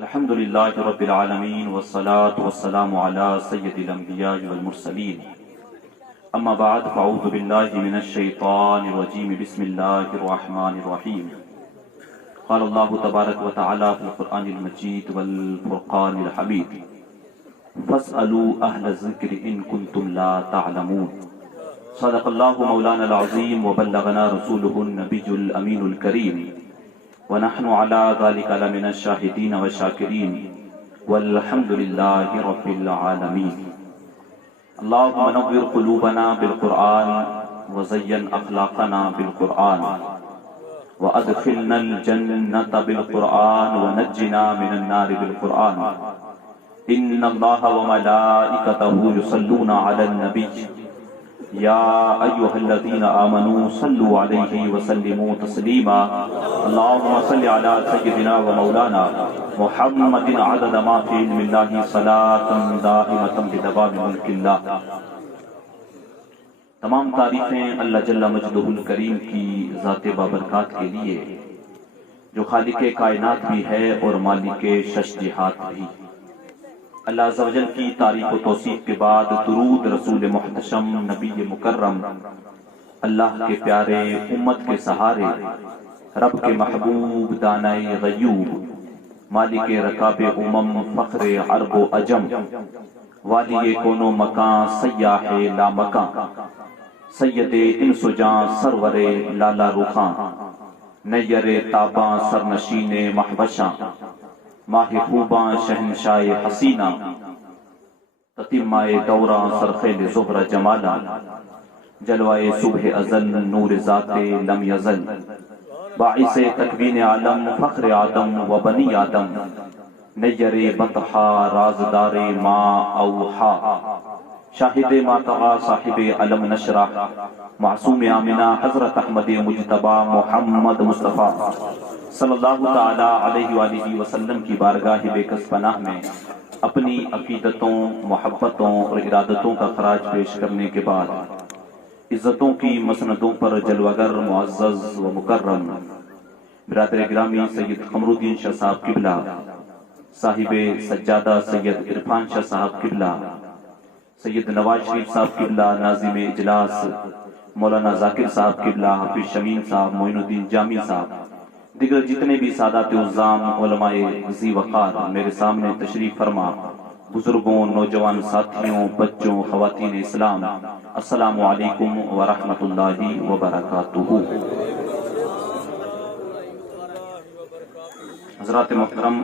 الحمد لله رب العالمين والصلاة والسلام على سيد الأنبياء والمرسلين أما بعد فأعوذ بالله من الشيطان الرجيم بسم الله الرحمن الرحيم قال الله تبارك وتعالى في القرآن المجيد والفرقان الحميد فاسألوا أهل الذكر إن كنتم لا تعلمون صدق الله مولانا العظيم وبلغنا رسوله النبي الأمين الكريم ونحن على ذلك لمن الشاهدين والشاكرين والحمد لله رب العالمين اللهم نور قلوبنا بالقرآن وزين أخلاقنا بالقرآن وأدخلنا الجنة بالقرآن ونجنا من النار بالقرآن إن الله وملائكته يصلون على النبي يا أيها الذين آمنوا صلوا عليه وسلموا تسليما اللهم صل على سيدنا ومولانا محمد عدد ما في علم الله صلاة دائمة بدوام ملك الله۔ تمام تعریفیں اللہ جل مجدہ الکریم کی ذات بابرکات کے لیے جو خالق کائنات بھی ہے اور مالک شش جہات بھی۔ اللہ عز و جل کی تعریف و توصیف کے بعد درود رسول محتشم نبی مکرم اللہ کے پیارے امت کے سہارے رب کے محبوب دانائے غیوب مالک رکاب امم فخر عرب و عجم والی کون و مکان سیاح لا مکان سید انس و جان سرور لالا رخاں نیر تاباں سرنشین محبشاں ماہ خوباں شہنشاہ حسینہ تتمہ دوراں سرخیل زہر جمالا جلوہ صبح ازل نور ذات لم یزل باعث تکوین عالم فخر آدم و بنی آدم نیر بطحا رازدار ما اوحا شاہد ما طغا صاحب علم نشرہ معصوم آمنہ حضرت احمد مجتبہ محمد مصطفیٰ صلی اللہ تعالی علیہ وآلہ وسلم کی بارگاہ بے کس پناہ میں اپنی عقیدتوں محبتوں اور ارادتوں کا خراج پیش کرنے کے بعد عزتوں کی مسندوں پر جلوگر معزز و مکرم برادر گرامی سید قمر الدین شاہ صاحب قبلہ صاحب سجادہ سید عرفان شاہ صاحب قبلہ سید نواز شریف صاحب قبلہ ناظم اجلاس مولانا ذاکر صاحب قبلہ حافظ شمیم صاحب معین الدین جامی صاحب دیگر جتنے بھی سادات عظام علماء ذی وقار میرے سامنے تشریف فرما بزرگوں نوجوان ساتھیوں بچوں خواتین اسلام السلام علیکم ورحمۃ اللہ وبرکاتہ۔ حضرات محترم،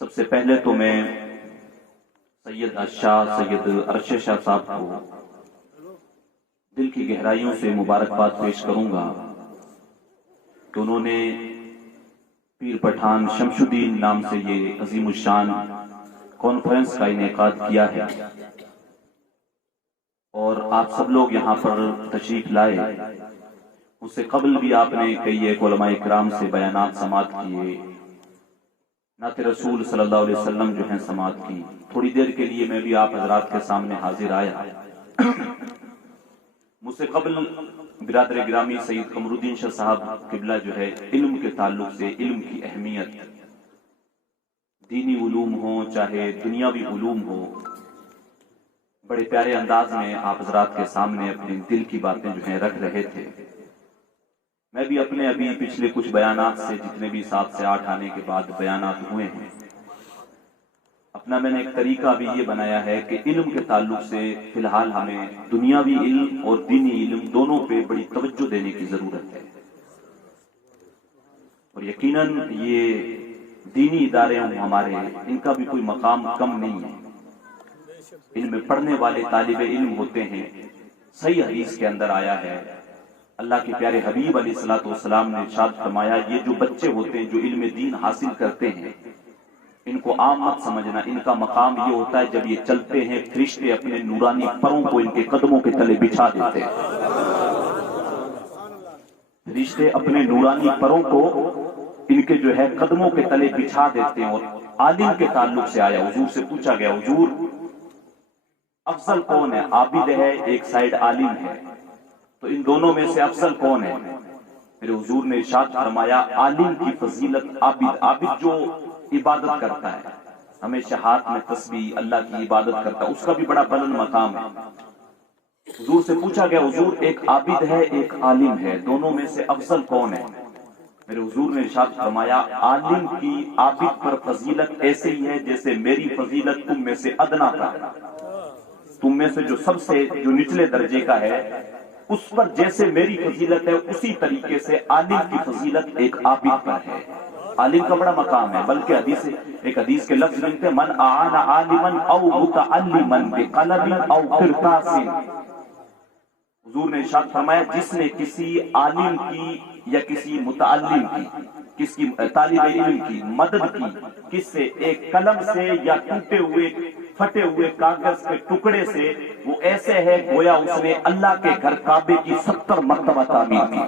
سب سے پہلے تو میں سید اشاہ سید ارشد شاہ صاحب کو دل کی گہرائیوں سے مبارکباد پیش کروں گا کہ انہوں نے پیر پٹھان شمس الدین نام سے یہ عظیم الشان کانفرنس کا انعقاد کیا ہے اور آپ سب لوگ یہاں پر تشریف لائے۔ اس سے قبل بھی آپ نے کئی ایک علماء کرام سے بیانات سماعت کیے، نعت رسول صلی اللہ علیہ وسلم جو ہیں سماعت کی۔ تھوڑی دیر کے لیے میں بھی آپ حضرات کے سامنے حاضر آیا۔ مجھ سے قبل برادر گرامی سید قمر الدین شاہ صاحب قبلہ جو ہے علم کے تعلق سے علم کی اہمیت، دینی علوم ہوں چاہے دنیاوی علوم ہو، بڑے پیارے انداز میں آپ حضرات کے سامنے اپنے دل کی باتیں جو ہیں رکھ رہے تھے۔ میں بھی اپنے ابھی پچھلے کچھ بیانات سے جتنے بھی 7 سے 8 آنے کے بعد بیانات ہوئے ہیں، اپنا میں نے ایک طریقہ بھی یہ بنایا ہے کہ علم کے تعلق سے فی الحال ہمیں دنیاوی علم اور دینی علم دونوں پہ بڑی توجہ دینے کی ضرورت ہے، اور یقیناً یہ دینی ادارے ہمارے ان کا بھی کوئی مقام کم نہیں ہے۔ ان میں پڑھنے والے طالب علم ہوتے ہیں، صحیح حدیث کے اندر آیا ہے، اللہ کے پیارے حبیب علیہ الصلوۃ والسلام نے ارشاد فرمایا یہ جو بچے ہوتے ہیں جو علم دین حاصل کرتے ہیں ان کو عام مت سمجھنا، ان کا مقام یہ ہوتا ہے جب یہ چلتے ہیں فرشتے اپنے نورانی پروں کو ان کے قدموں کے تلے بچھا دیتے ہیں۔ فرشتے اپنے نورانی پروں کو ان کے جو ہے قدموں کے تلے بچھا دیتے ہیں۔ اور عالم کے تعلق سے آیا، حضور سے پوچھا گیا حضور افضل کون ہے؟ عابد ہے ایک سائیڈ عالم ہے، تو ان دونوں میں سے افضل کون ہے؟ میرے حضور نے ارشاد فرمایا عالم کی فضیلت عابد جو عبادت کرتا ہے، ہمیشہ ہاتھ میں تسبیح اللہ کی عبادت کرتا ہے، اس کا بھی بڑا بلند مقام ہے۔ حضور سے پوچھا گیا حضور ایک عابد ہے ایک عالم ہے، دونوں میں سے افضل کون ہے؟ میرے حضور نے ارشاد فرمایا عالم کی عابد پر فضیلت ایسے ہی ہے جیسے میری فضیلت تم میں سے ادنا پر، تم میں سے جو سب سے جو نچلے درجے کا ہے اس پر جیسے میری فضیلت ہے اسی طریقے سے عالم کی فضیلت ایک عابد پر ہے۔ عالم کا بڑا مقام ہے، بلکہ ایک حدیث کے لفظ ملتے ہیں من اعان عالما او متعلما بقلب او قرطاس، حضور نے ارشاد فرمایا جس نے کسی عالم کی یا کسی متعلم کی، کسی طالب علم کی مدد کی، کس سے ایک قلم سے یا ٹوٹے ہوئے پھٹے ہوئے کاغذ کے ٹکڑے سے، وہ ایسے ہے گویا اس نے اللہ کے گھر کعبے کی 70 مرتبہ تعمیر کی۔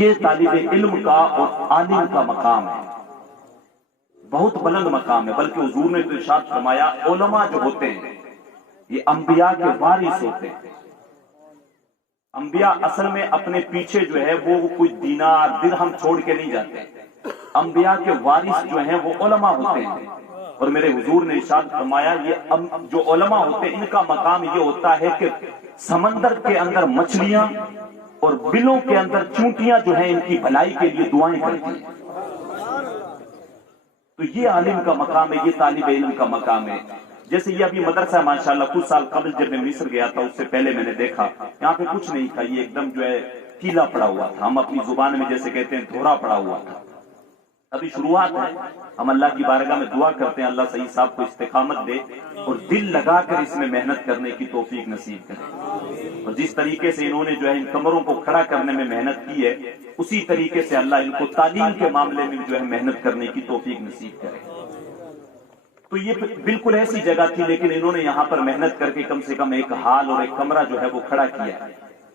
یہ طالب علم کا اور عالم کا مقام ہے، بہت بلند مقام ہے۔ بلکہ حضور نے تو ارشاد فرمایا علماء جو ہوتے ہیں یہ انبیاء کے وارث ہوتے ہیں۔ انبیاء اصل میں اپنے پیچھے جو ہے وہ کوئی دینار درہم چھوڑ کے نہیں جاتے، انبیاء کے وارث جو ہیں وہ علماء ہوتے ہیں۔ اور میرے حضور نے ارشاد فرمایا یہ جو علماء ہوتے ہیں ان کا مقام یہ ہوتا ہے کہ سمندر کے اندر مچھلیاں اور بلوں کے اندر چونٹیاں جو ہیں ان کی بھلائی کے لیے دعائیں کرتی ہیں۔ تو یہ عالم کا مقام ہے، یہ طالب علم کا مقام ہے۔ جیسے یہ ابھی مدرسہ ہے ماشاءاللہ، کچھ سال قبل جب میں مصر گیا تھا اس سے پہلے میں نے دیکھا یہاں پہ کچھ نہیں تھا، یہ ایک دم جو ہے کیلا پڑا ہوا تھا، ہم اپنی زبان میں جیسے کہتے ہیں دھورا پڑا ہوا تھا۔ ابھی شروعات ہے، ہم اللہ کی بارگاہ میں دعا کرتے ہیں اللہ سعید صاحب کو استقامت دے اور دل لگا کر اس میں محنت کرنے کی توفیق نصیب کرے، اور جس طریقے سے انہوں نے جو ہے ان کمروں کو کھڑا کرنے میں محنت کی ہے اسی طریقے سے اللہ ان کو تعلیم کے معاملے میں جو ہے محنت کرنے کی توفیق نصیب کرے۔ تو یہ بالکل ایسی جگہ تھی لیکن انہوں نے یہاں پر محنت کر کے کم سے کم ایک ہال اور ایک کمرہ جو ہے وہ کھڑا کیا ہے،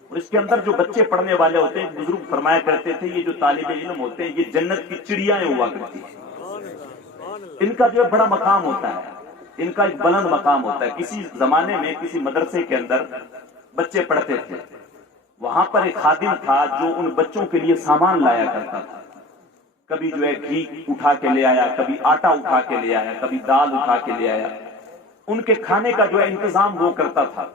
اور اس کے اندر جو بچے پڑھنے والے ہوتے ہیں، بزرگ فرمایا کرتے تھے یہ جو طالب علم ہوتے ہیں یہ جنت کی چڑیاں ہوا کرتی ہیں، ان کا جو بڑا مقام ہوتا ہے، ان کا ایک بلند مقام ہوتا ہے۔ کسی زمانے میں کسی مدرسے کے اندر بچے پڑھتے تھے، وہاں پر ایک خادم تھا جو ان بچوں کے لیے سامان لایا کرتا تھا، کبھی جو ہے گھی اٹھا کے لے آیا، کبھی آٹا اٹھا کے لے آیا، کبھی دال اٹھا کے لے آیا، ان کے کھانے کا جو ہے انتظام وہ کرتا تھا۔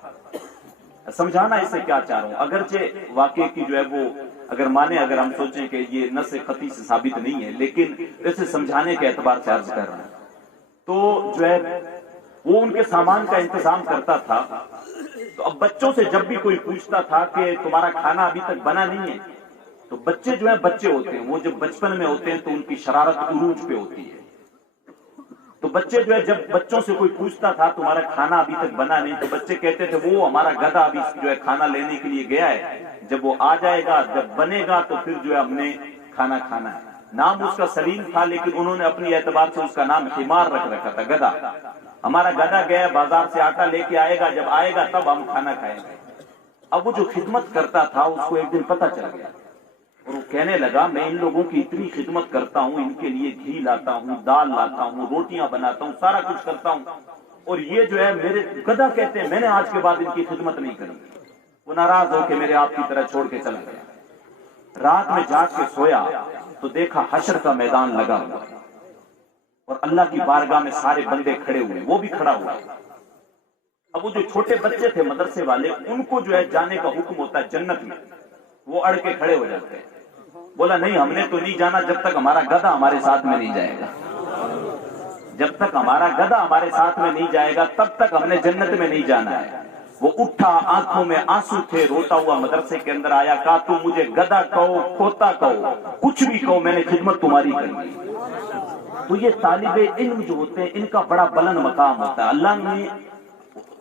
سمجھانا اسے کیا چاہ رہا ہوں، اگرچہ واقعے کی جو ہے وہ اگر مانے، اگر ہم سوچیں کہ یہ نص قطعی سے ثابت نہیں ہے لیکن اسے سمجھانے کے اعتبار سے عرض کر رہا ہوں، تو جو ہے وہ ان کے سامان کا انتظام کرتا تھا۔ تو اب بچوں سے جب بھی کوئی پوچھتا تھا کہ تمہارا کھانا ابھی تک بنا نہیں ہے، تو بچے جو ہیں بچے ہوتے ہیں، وہ جب بچپن میں ہوتے ہیں تو ان کی شرارت عروج پہ ہوتی ہے، تو بچے جو ہے جب بچوں سے کوئی پوچھتا تھا تمہارا کھانا ابھی تک بنا نہیں، تو بچے کہتے تھے وہ ہمارا گدھا ابھی جو ہے کھانا لینے کے لیے گیا ہے، جب وہ آ جائے گا جب بنے گا تو پھر جو ہے ہم نے کھانا کھانا ہے۔ نام اس کا سلیم تھا لیکن انہوں نے اپنی اعتبار سے اس کا نام حمار رکھ رکھا تھا، گدھا۔ ہمارا گدھا گیا بازار سے آٹا لے کے آئے گا، جب آئے گا تب ہم کھانا کھائیں گے۔ اب وہ جو خدمت کرتا تھا اس کو ایک دن پتہ چل گیا اور وہ کہنے لگا میں ان لوگوں کی اتنی خدمت کرتا ہوں، ان کے لیے گھی لاتا ہوں، دال لاتا ہوں، روٹیاں بناتا ہوں، سارا کچھ کرتا ہوں، اور یہ جو ہے میرے گدھا کہتے ہیں میں نے آج کے بعد ان کی خدمت نہیں کروں۔ وہ ناراض ہو کے میرے آپ کی طرح چھوڑ کے چلا گیا۔ رات میں جاگ کے سویا تو دیکھا حشر کا میدان لگا ہوا اور اللہ کی بارگاہ میں سارے بندے کھڑے ہوئے، وہ بھی کھڑا ہوا۔ اب وہ جو چھوٹے بچے تھے مدرسے والے، ان کو جو ہے جانے کا حکم ہوتا ہے جنت میں، وہ اڑ کے کھڑے ہو جاتے ہیں۔ بولا نہیں ہم نے تو نہیں جانا جب تک ہمارا گدھا ہمارے ساتھ میں نہیں جائے گا، جب تک ہمارا گدھا ہمارے ساتھ میں نہیں جائے گا تب تک ہم نے جنت میں نہیں جانا ہے۔ وہ اٹھا، آنکھوں میں آنسو تھے، روتا ہوا مدرسے کے اندر آیا، کہا تم مجھے گدھا کہو، کھوتا کہو، کچھ بھی کہو، میں نے خدمت تمہاری کرنی۔ تو یہ طالب علم جو ہوتے ہیں ان کا بڑا بلند مقام ہوتا ہے۔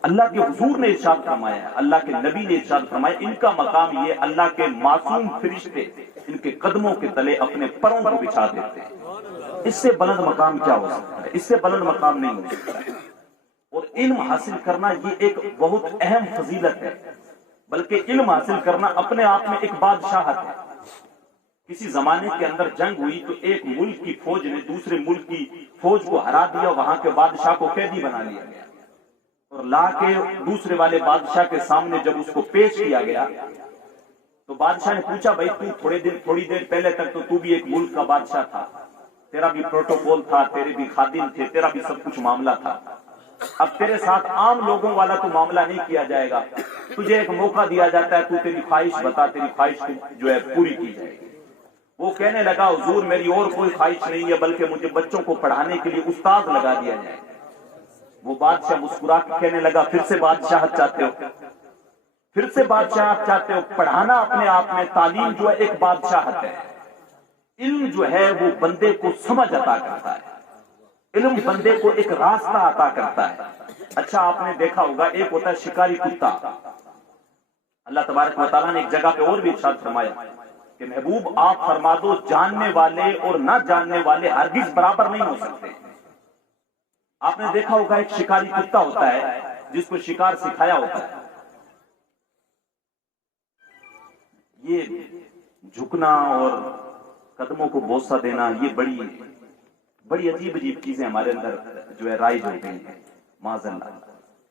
اللہ کے حضور نے ارشاد فرمایا، اللہ کے نبی نے ارشاد فرمایا ان کا مقام یہ اللہ کے معصوم فرشتے ان کے قدموں کے تلے اپنے پروں کو بچھا دیتے ہیں۔ اس سے بلند مقام کیا ہو سکتا ہے؟ اس سے بلند مقام نہیں ہو سکتا ہے۔ اور علم حاصل کرنا یہ ایک بہت اہم فضیلت ہے، بلکہ علم حاصل کرنا اپنے آپ میں ایک بادشاہت ہے۔ کسی زمانے کے اندر جنگ ہوئی تو ایک ملک کی فوج نے دوسرے ملک کی فوج کو ہرا دیا، وہاں کے بادشاہ کو قیدی بنا لیا گیا اور لا کے دوسرے والے بادشاہ کے سامنے جب اس کو پیش کیا گیا تو بادشاہ نے پوچھا بھائی تو تھوڑی دیر پہلے تک تو تو بھی ایک ملک کا بادشاہ تھا، تیرا بھی پروٹوکول تھا، تیرے بھی خادم تھے، تیرا بھی سب کچھ معاملہ تھا، اب تیرے ساتھ عام لوگوں والا تو معاملہ نہیں کیا جائے گا، تجھے ایک موقع دیا جاتا ہے، تو تیری خواہش بتا، تیری خواہش جو ہے پوری کی جائے گی۔ وہ کہنے لگا حضور میری اور کوئی خواہش نہیں ہے، بلکہ مجھے بچوں کو پڑھانے کے لیے استاد لگا دیا جائے۔ وہ بادشاہ مسکرا کے کہنے لگا پھر سے بادشاہت چاہتے ہو؟ پھر سے بادشاہت چاہتے ہو؟ پڑھانا اپنے آپ میں، تعلیم جو ہے ایک بادشاہت ہے۔ علم جو ہے وہ بندے کو سمجھ عطا کرتا ہے، علم بندے کو ایک راستہ عطا کرتا ہے۔ اچھا آپ نے دیکھا ہوگا ایک ہوتا ہے شکاری کتا، اللہ تبارک و تعالیٰ نے ایک جگہ پہ اور بھی ارشاد فرمایا کہ محبوب آپ فرما دو جاننے والے اور نہ جاننے والے ہرگز برابر نہیں ہو سکتے۔ آپ نے دیکھا ہوگا ایک شکاری کتا ہوتا ہے جس کو شکار سکھایا ہوتا ہے، یہ جھکنا اور قدموں کو بوسہ دینا یہ بڑی عجیب چیزیں ہمارے اندر جو ہے رائج ہو گئی ہیں، معاذ اللہ۔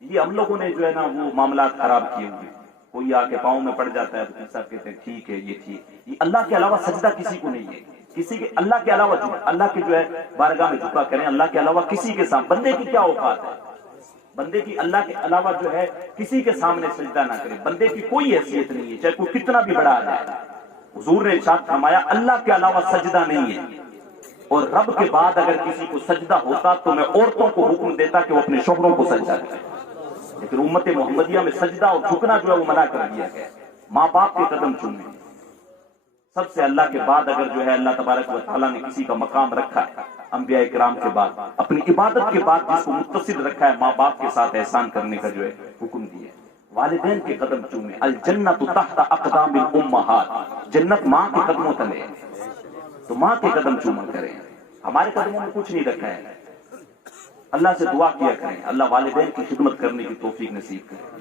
یہ ہم لوگوں نے جو ہے نا وہ معاملات خراب کیے ہوئے، کوئی آ کے پاؤں میں پڑ جاتا ہے تو سب کہتے ہیں ٹھیک ہے یہ ٹھیک، یہ اللہ کے علاوہ سجدہ کسی کو نہیں ہے، کسی کے اللہ کے علاوہ اللہ کے جو ہے بارگاہ میں جھکا کریں، اللہ کے علاوہ کسی کے سامنے، بندے کی کیا اوقات ہے، بندے کی اللہ کے علاوہ جو ہے کسی کے سامنے سجدہ نہ کرے، بندے کی کوئی حیثیت نہیں ہے چاہے کوئی کتنا بھی بڑا آ جائے۔ حضور نے ارشاد فرمایا اللہ کے علاوہ سجدہ نہیں ہے، اور رب کے بعد اگر کسی کو سجدہ ہوتا تو میں عورتوں کو حکم دیتا کہ وہ اپنے شوہروں کو سجدہ کریں، لیکن امت محمدیہ میں سجدہ اور جھکنا جو ہے وہ منع کر دیا گیا، ماں باپ کے قدم چومنے۔ سب سے اللہ کے بعد اگر جو ہے اللہ تبارک و تعالیٰ نے کسی کا مقام رکھا ہے انبیاء کرام کے بعد، اپنی عبادت کے بعد جس کو متصل رکھا ہے، ماں باپ کے ساتھ احسان کرنے کا جو ہے حکم دیا ہے، والدین کے قدم چومیں۔ الجنت تحت اقدام الامہات، جنت ماں کے قدموں تلے ہے، تو ماں کے قدم چوما کریں۔ ہمارے قدموں میں کچھ نہیں رکھا ہے، اللہ سے دعا کیا کریں اللہ والدین کی خدمت کرنے کی توفیق نصیب کرے۔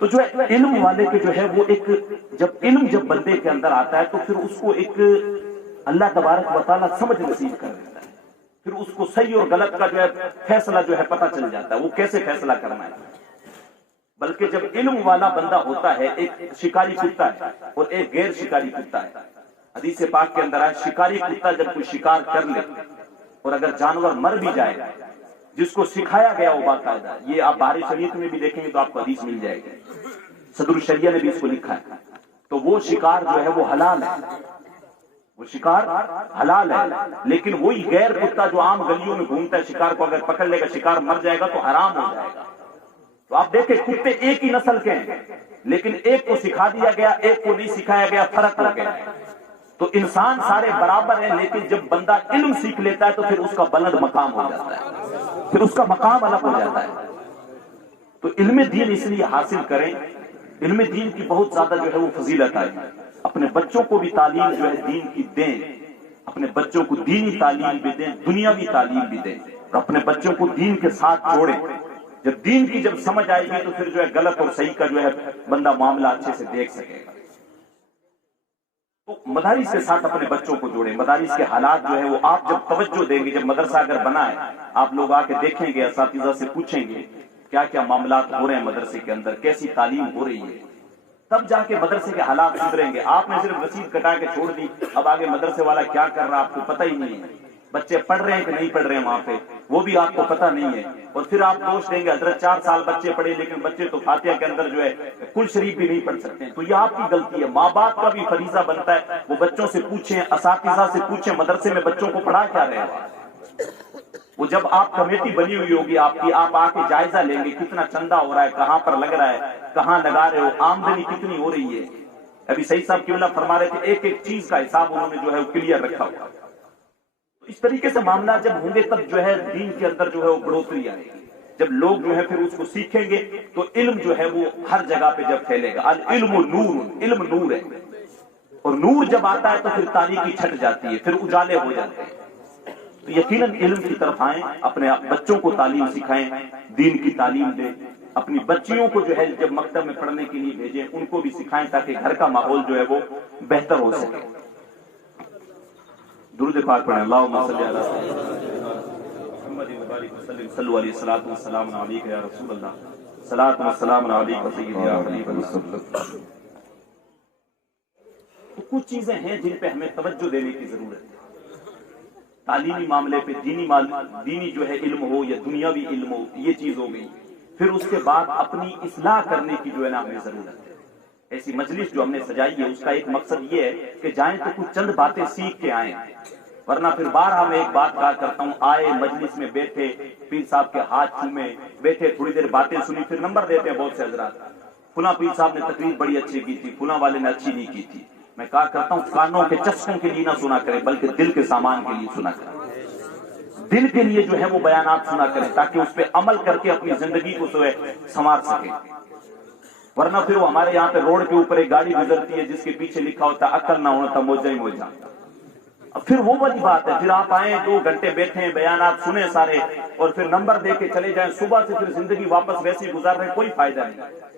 تو جو ہے علم والے کے جو ہے وہ ایک جب بندے کے اندر آتا ہے تو پھر اس کو ایک اللہ تبارک و تعالیٰ سمجھ نصیب کر دیتا ہے، پھر اس کو صحیح اور غلط کا جو ہے فیصلہ جو ہے پتہ چل جاتا ہے وہ کیسے فیصلہ کرنا ہے۔ بلکہ جب علم والا بندہ ہوتا ہے، ایک شکاری کتا ہے اور ایک غیر شکاری کتا ہے، حدیث پاک کے اندر ہے شکاری کتا جب کوئی شکار کر لے اور اگر جانور مر بھی جائے جس کو سکھایا گیا وہ باقاعدہ، یہ آپ بہاری شریعت میں بھی دیکھیں گے تو آپ کو حدیث مل جائے گی، صدر الشریعہ نے بھی اس کو لکھا ہے، تو وہ شکار جو ہے وہ حلال ہے، وہ شکار حلال ہے۔ لیکن وہی غیر کتا جو عام گلیوں میں گھومتا ہے شکار کو اگر پکڑ لے گا شکار مر جائے گا تو حرام ہو جائے گا۔ تو آپ دیکھیں کتے ایک ہی نسل کے ہیں لیکن ایک کو سکھا دیا گیا ایک کو نہیں سکھایا گیا، فرق ہو گیا۔ تو انسان سارے برابر ہیں لیکن جب بندہ علم سیکھ لیتا ہے تو پھر اس کا بلند مقام ہو جاتا ہے، پھر اس کا مقام الگ ہو جاتا ہے۔ تو علم دین اس لیے حاصل کریں، علم دین کی بہت زیادہ جو ہے وہ فضیلت ہے، اپنے بچوں کو بھی تعلیم جو ہے دین کی دیں، اپنے بچوں کو دینی تعلیم بھی دیں، دنیاوی تعلیم بھی دیں، اور اپنے بچوں کو دین کے ساتھ جوڑیں۔ جب دین کی جب سمجھ آئے گی تو پھر جو ہے غلط اور صحیح کا جو ہے بندہ معاملہ اچھے سے دیکھ سکے گا۔ تو مدارس کے ساتھ اپنے بچوں کو جوڑیں، مدارس کے حالات جو ہے وہ آپ جب توجہ دیں گے، جب مدرسہ اگر بنا ہے آپ لوگ آ کے دیکھیں گے، اساتذہ سے پوچھیں گے کیا کیا معاملات ہو رہے ہیں مدرسے کے اندر، کیسی تعلیم ہو رہی ہے، تب جا کے مدرسے کے حالات سدھریں گے۔ آپ نے صرف رسید کٹا کے چھوڑ دی، اب آگے مدرسے والا کیا کر رہا آپ کو پتہ ہی نہیں ہے، بچے پڑھ رہے ہیں کہ نہیں پڑھ رہے ہیں وہاں پہ وہ بھی آپ کو پتہ نہیں ہے، اور پھر آپ دوش دیں گے حضرت 4 سال بچے پڑھے لیکن بچے تو فاتحہ کے اندر جو ہے کل شریف بھی نہیں پڑھ سکتے، تو یہ آپ کی غلطی ہے۔ ماں باپ کا بھی فریضہ بنتا ہے وہ بچوں سے پوچھیں، اساتذہ سے پوچھیں مدرسے میں بچوں کو پڑھا کیا رہے ہو۔ وہ جب آپ کمیٹی بنی ہوئی ہوگی آپ کی، آپ آ کے جائزہ لیں گے کتنا چندہ ہو رہا ہے، کہاں پر لگ رہا ہے، کہاں لگا رہے ہو، آمدنی کتنی ہو رہی ہے۔ ابھی سعید صاحب قبلہ فرما رہے تھے ایک ایک چیز کا حساب انہوں نے جو ہے وہ کلیئر رکھا ہوا۔ اس طریقے سے معاملہ جب ہوں گے تب جو ہے دین کے اندر جو ہے وہ بڑھوتری آئے گی، جب لوگ جو ہے پھر اس کو سیکھیں گے تو علم جو ہے وہ ہر جگہ پہ جب پھیلے گا۔ العلم نور، علم نور ہے، اور نور جب آتا ہے تو پھر تاریکی چھٹ جاتی ہے، پھر اجالے ہو جاتے ہیں۔ تو یقیناً علم کی طرف آئیں، اپنے بچوں کو تعلیم سکھائیں، دین کی تعلیم دیں، اپنی بچیوں کو جو ہے جب مکتب میں پڑھنے کے لیے بھیجیں ان کو بھی سکھائیں تاکہ گھر کا ماحول جو ہے وہ بہتر ہو سکے۔ درود پاک پڑھیں، اللہم صلی علی محمد وبارک وسلم، صلو علیہ الصلوۃ والسلام علیک یا رسول اللہ، صلاۃ و سلام علیک سیدی یا حبیب اللہ۔ کچھ چیزیں ہیں جن پہ ہمیں توجہ دینے کی ضرورت ہے. تعلیمی معاملے پہ دینی جو ہے علم ہو یا دنیاوی علم ہو، یہ چیز ہو گئی. پھر اس کے بعد اپنی اصلاح کرنے کی جو ہے نا ہمیں ضرورت ہے. ایسی مجلس جو ہم نے سجائی ہے اس کا ایک مقصد یہ ہے کہ جائیں تو کچھ چند باتیں سیکھ کے آئیں، ورنہ پھر بارہا میں ایک بات کہا کرتا ہوں، آئے مجلس میں بیٹھے، پیر صاحب کے ہاتھ چومے، بیٹھے تھوڑی دیر باتیں سنی، پھر نمبر دیتے ہیں بہت سے حضرات، فلاں پیر صاحب نے تقریر بڑی اچھی کی تھی، فلاں والے نے اچھی نہیں کی تھی. میں کہا کرتا ہوں کانوں کے چسکوں کے لیے نہ سنا کریں بلکہ دل کے سامان کے لیے سنا کریں. دل کے لیے جو ہے وہ بیانات سنا کریں تاکہ اس پہ عمل کر کے اپنی زندگی کو سنوار سکیں. ورنہ پھر وہ ہمارے یہاں پہ روڈ کے اوپر ایک گاڑی گزرتی ہے جس کے پیچھے لکھا ہوتا ہے عقل نہ ہونا تھا موجہ ہی موجہ. پھر وہ والی بات ہے، پھر آپ آئیں 2 گھنٹے بیٹھیں بیانات سنیں سارے اور پھر نمبر دے کے چلے جائیں، صبح سے پھر زندگی واپس ویسی گزار رہے، کوئی فائدہ نہیں.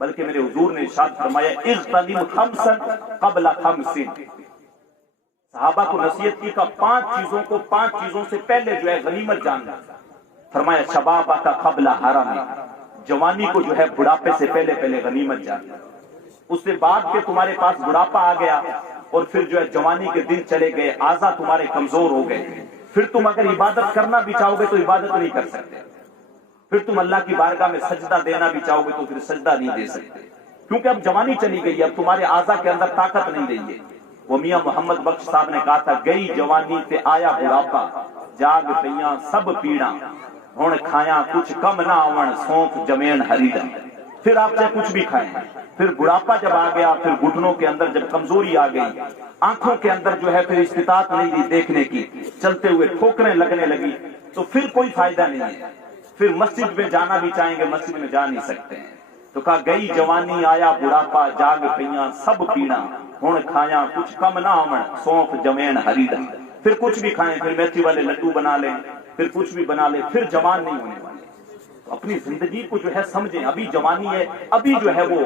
بلکہ میرے حضور نے ارشاد فرمایا اغتنم خمسا قبل خمس. صحابہ کو نصیحت کی کہ 5 چیزوں سے پہلے جو ہے غنیمت جاننا. فرمایا شبابک قبل حرم، جوانی کو جو ہے بڑھاپے سے پہلے غنیمت جاننا. اس سے بعد کہ تمہارے پاس بڑھاپا آ گیا اور پھر جو ہے جوانی کے دن چلے گئے، اعضاء تمہارے کمزور ہو گئے، پھر تم اگر عبادت کرنا بھی چاہو گے تو عبادت نہیں کر سکتے. پھر تم اللہ کی بارگاہ میں سجدہ دینا بھی چاہو گے تو پھر سجدہ نہیں دے سکتے، کیونکہ اب جوانی چلی گئی، اب تمہارے اعضاء کے اندر طاقت نہیں رہی ہے. وہ میاں محمد بخش صاحب نے کہا تھا گئی جوانی تے آیا بڑھاپا، جاگ پیاں سب پیڑا، ہن کھایاں کچھ کم نہ آون سونف جمین ہریدا. پھر آپ چاہے کچھ بھی کھائیں، پھر بڑھاپا جب آ گیا، پھر گھٹنوں کے اندر جب کمزوری آ گئی، آنکھوں کے اندر جو ہے پھر استطاعت نہیں دی دیکھنے کی، چلتے ہوئے ٹھوکریں لگنے لگی، تو پھر کوئی فائدہ نہیں ہے. پھر مسجد میں جانا بھی چاہیں گے مسجد میں جا نہیں سکتے ہیں. تو کہا گئی جوانی آیا بڑھاپا، جاگ پیاں سب پیڑا، ہن کھایاں کچھ کم نہ آون سونف جمین ہریدا. پھر کچھ بھی کھائیں، پھر میتھی والے لڈو بنا لیں، پھر کچھ بھی بنا لیں، پھر جوان نہیں ہونے والے. تو اپنی زندگی کو جو ہے سمجھیں، ابھی جوانی ہے، ابھی جو ہے وہ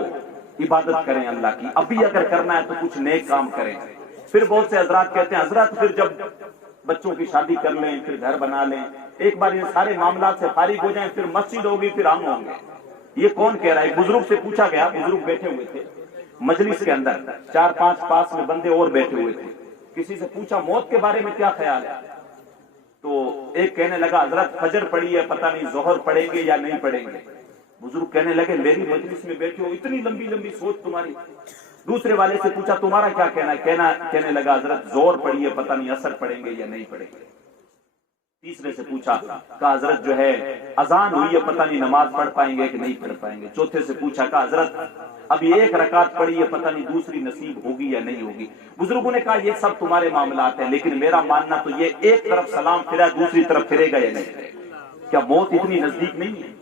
عبادت کریں اللہ کی، ابھی اگر کرنا ہے تو کچھ نیک کام کریں. پھر بہت سے حضرات کہتے ہیں حضرت پھر جب بچوں کی شادی کر لیں، پھر گھر بنا لیں، ایک بار یہ سارے معاملات سے فارغ ہو جائیں، پھر مسجد ہوگی، پھر ہم ہوں گے. یہ کون کہہ رہا ہے؟ بزرگ سے پوچھا گیا، بزرگ بیٹھے ہوئے تھے مجلس کے اندر، 4-5 پاس میں بندے اور بیٹھے ہوئے تھے. کسی سے پوچھا موت کے بارے میں کیا خیال ہے؟ تو ایک کہنے لگا حضرت فجر پڑی ہے، پتہ نہیں ظہر پڑیں گے یا نہیں پڑیں گے. بزرگ کہنے لگے میری مجلس میں بیٹھے ہو، اتنی لمبی لمبی سوچ تمہاری. دوسرے والے سے پوچھا تمہارا کیا کہنا ہے؟ کہنے لگا حضرت زور پڑی ہے، پتہ نہیں اثر پڑیں گے یا نہیں پڑیں گے. تیسرے سے پوچھا کہ حضرت جو ہے اذان ہوئی ہے، پتہ نہیں نماز پڑھ پائیں گے کہ نہیں پڑھ پائیں گے. چوتھے سے پوچھا کہ حضرت ابھی 1 رکعت پڑھی ہے، پتہ نہیں دوسری نصیب ہوگی یا نہیں ہوگی. بزرگوں نے کہا یہ سب تمہارے معاملات ہیں، لیکن میرا ماننا تو یہ ایک طرف سلام پھرا دوسری طرف پھرے گا یا نہیں پھرے گا. کیا موت اتنی نزدیک نہیں ہے؟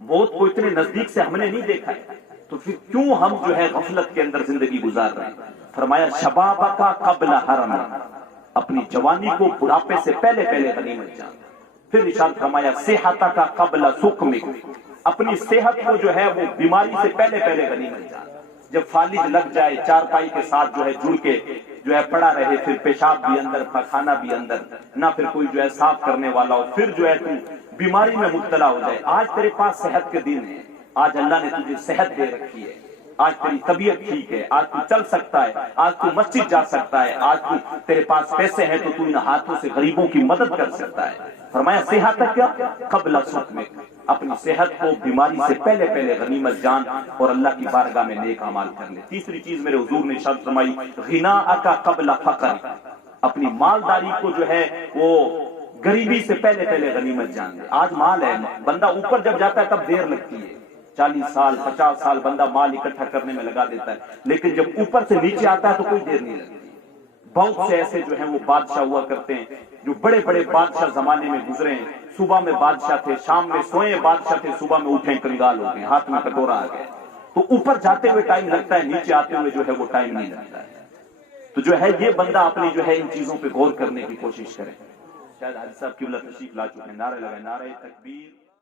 موت کو اتنے نزدیک سے ہم نے نہیں دیکھا ہے، تو پھر کیوں ہم جو ہے غفلت کے اندر زندگی گزار رہے ہیں؟ فرمایا شبابک قبل حرم، اپنی جوانی کو بڑھاپے سے پہلے غنیمت جان. پھر ارشاد فرمایا صحتک قبل سقمک، اپنی صحت کو جو ہے وہ بیماری سے پہلے غنیمت جان. جب فالج لگ جائے، چارپائی کے ساتھ جو ہے جڑ کے جو ہے پڑا رہے، پھر پیشاب بھی اندر، پخانہ بھی اندر، نہ پھر کوئی جو ہے صاف کرنے والا ہو، پھر جو ہے تو بیماری میں مبتلا ہو جائے. آج تیرے پاس صحت کے دن ہے، آج اللہ نے تجھے صحت دے رکھی ہے، آج تیری طبیعت ٹھیک ہے، آج تو چل سکتا ہے، آج تو مسجد جا سکتا ہے، آج تو تیرے پاس پیسے ہیں تو ان ہاتھوں سے غریبوں کی مدد کر سکتا ہے. فرمایا صحت کیا قبل سقمک، اپنی صحت کو بیماری سے پہلے غنیمت جان اور اللہ کی بارگاہ میں نیک اعمال کر لے. تیسری چیز میرے حضور نے ارشاد فرمائی غناءک قبل فقر، اپنی مالداری کو جو ہے وہ غریبی سے پہلے غنیمت جان لے. آج مال ہے، بندہ اوپر جب جاتا ہے تب دیر لگتی ہے، 40 سال 50 سال بندہ مال اکٹھا کرنے میں لگا دیتا ہے، لیکن جب اوپر سے نیچے آتا ہے تو کوئی دیر نہیں لگتی. بہت سے ایسے جو ہیں وہ بادشاہ ہوا کرتے ہیں، جو بڑے بادشاہ زمانے میں گزرے ہیں. صبح میں بادشاہ تھے، شام میں سوئے بادشاہ تھے، صبح میں اٹھیں کنگال ہو گئے، ہاتھ میں کٹورا آ گیا. تو اوپر جاتے ہوئے ٹائم لگتا ہے، نیچے آتے ہوئے جو ہے وہ ٹائم نہیں لگتا ہے. تو جو ہے یہ بندہ اپنی جو ہے ان چیزوں پہ غور کرنے کی کوشش کرے. شاید حاجی صاحب قبلہ تشریف لا چکے ہیں. نعرہ لگائیں، نعرہ تکبیر.